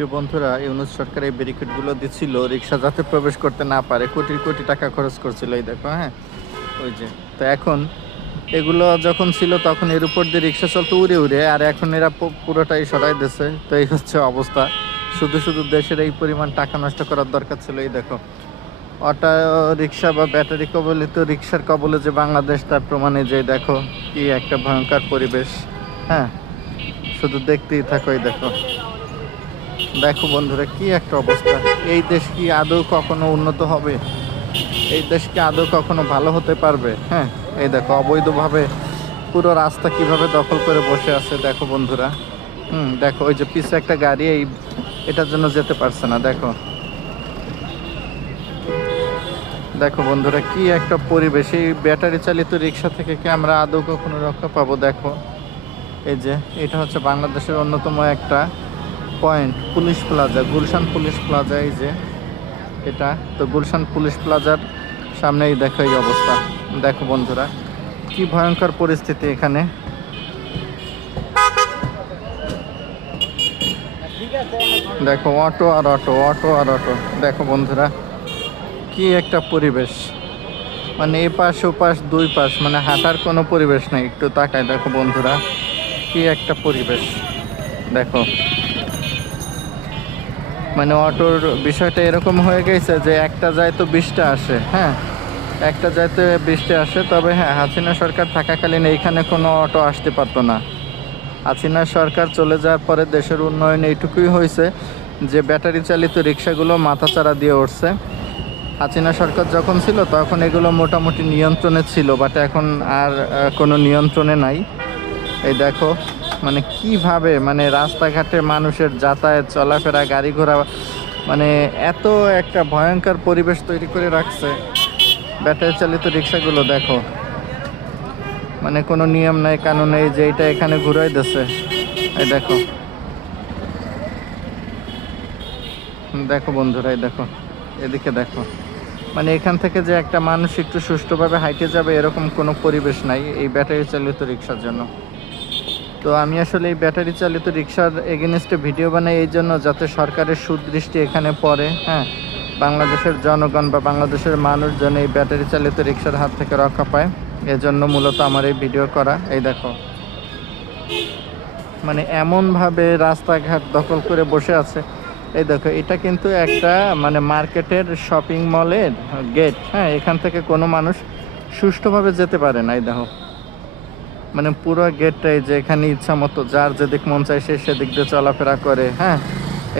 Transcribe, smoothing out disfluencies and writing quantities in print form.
প্রিয় বন্ধুরা, ইউনূস সরকার এই ব্যারিকেডগুলো দিচ্ছিল রিক্সা যাতে প্রবেশ করতে না পারে, কোটি কোটি টাকা খরচ করছিল। এই দেখো, হ্যাঁ, ওই যে। তো এখন এগুলো যখন ছিল তখন এর উপর দিয়ে রিক্সা চলতো উড়ে উড়ে, আর এখন এরা পুরোটাই সরাই দিয়েছে। তো এই হচ্ছে অবস্থা। শুধু শুধু দেশের এই পরিমাণ টাকা নষ্ট করার দরকার ছিল। এই দেখো, অটো রিক্সা বা ব্যাটারি কবলিত রিক্সার কবলে যে বাংলাদেশ, তার প্রমাণে যে দেখো কি একটা ভয়ঙ্কর পরিবেশ। হ্যাঁ, শুধু দেখতেই থাকো। এই দেখো, দেখো বন্ধুরা, কি একটা অবস্থা। এই দেশ কি আদৌ কখনো উন্নত হবে? এই দেশ কি আদৌ কখনো ভালো হতে পারবে? হ্যাঁ, এই দেখো অবৈধভাবে পুরো রাস্তা কিভাবে দখল করে বসে আছে দেখো বন্ধুরা। দেখো ওই যে পিছে একটা গাড়ি এটার জন্য যেতে পারছে না। দেখো দেখো বন্ধুরা, কি একটা পরিবেশ। এই ব্যাটারি চালিত রিক্সা থেকে কি আমরা আদৌ কখনো রক্ষা পাবো? দেখো, এই যে এটা হচ্ছে বাংলাদেশের অন্যতম একটা point, police plaza, Gulshan police plaza. এই যে এটা, তো গুলশান পুলিশ প্লাজার সামনেই দেখো এই অবস্থা। দেখো বন্ধুরা, কি ভয়ঙ্কর পরিস্থিতি এখানে। দেখো অটো আর অটো, অটো আর অটো। দেখো বন্ধুরা, কি একটা পরিবেশ। মানে এ পাশ ও পাশ দুই পাশ, মানে হাঁটার কোনো পরিবেশ নেই। একটু তাকায় দেখো বন্ধুরা, কি একটা পরিবেশ। দেখো, মানে অটোর বিষয়টা এরকম হয়ে গেছে যে একটা যায় তো 20টা আসে। হ্যাঁ, একটা যায় তো 20টা আসে। তবে হ্যাঁ, হাসিনা সরকার থাকাকালীন এইখানে কোনো অটো আসতে পারতো না। হাসিনা সরকার চলে যাওয়ার পরে দেশের উন্নয়ন এইটুকুই হয়েছে যে ব্যাটারি চালিত রিক্সাগুলো মাথাচাড়া দিয়ে উঠছে। হাসিনা সরকার যখন ছিল তখন এগুলো মোটামুটি নিয়ন্ত্রণে ছিল, বাট এখন আর কোনো নিয়ন্ত্রণে নাই। এই দেখো, মানে কিভাবে মানে রাস্তাঘাটে মানুষের যাতায়াত চলাফেরা, গাড়ি ঘোড়া, মানে এত একটা ভয়ঙ্কর পরিবেশ তৈরি করে রাখছে ব্যাটারি চালিত রিক্সাগুলো। দেখো, মানে কোনো নিয়ম নাই, কানুন নেই যে এটা এখানে ঘুরাই দিচ্ছে। এই দেখো, দেখো বন্ধুরা, এই দেখো, এদিকে দেখো, মানে এখান থেকে যে একটা মানুষ একটু সুষ্ঠুভাবে হাইটে যাবে এরকম কোনো পরিবেশ নাই এই ব্যাটারি চালিত রিক্সার জন্য। তো আমি আসলে এই ব্যাটারি চালিত রিক্সার এগেনস্টে ভিডিও বানাই এই জন্য, যাতে সরকারের সুদৃষ্টি এখানে পড়ে। হ্যাঁ, বাংলাদেশের জনগণ বা বাংলাদেশের মানুষজন এই ব্যাটারি চালিত রিক্সার হাত থেকে রক্ষা পায়। এজন্য মূলত আমার এই ভিডিও করা। এই দেখো, মানে এমনভাবে রাস্তাঘাট দখল করে বসে আছে। এই দেখো, এটা কিন্তু একটা মানে মার্কেটের শপিং মলের গেট। হ্যাঁ, এখান থেকে কোনো মানুষ সুষ্ঠুভাবে যেতে পারে না। এই দেখো, মানে পুরো গেটটাই যে এখানে ইচ্ছা মতো যার যেদিক মন চায় সে সেদিক দিয়ে চলাফেরা করে। হ্যাঁ,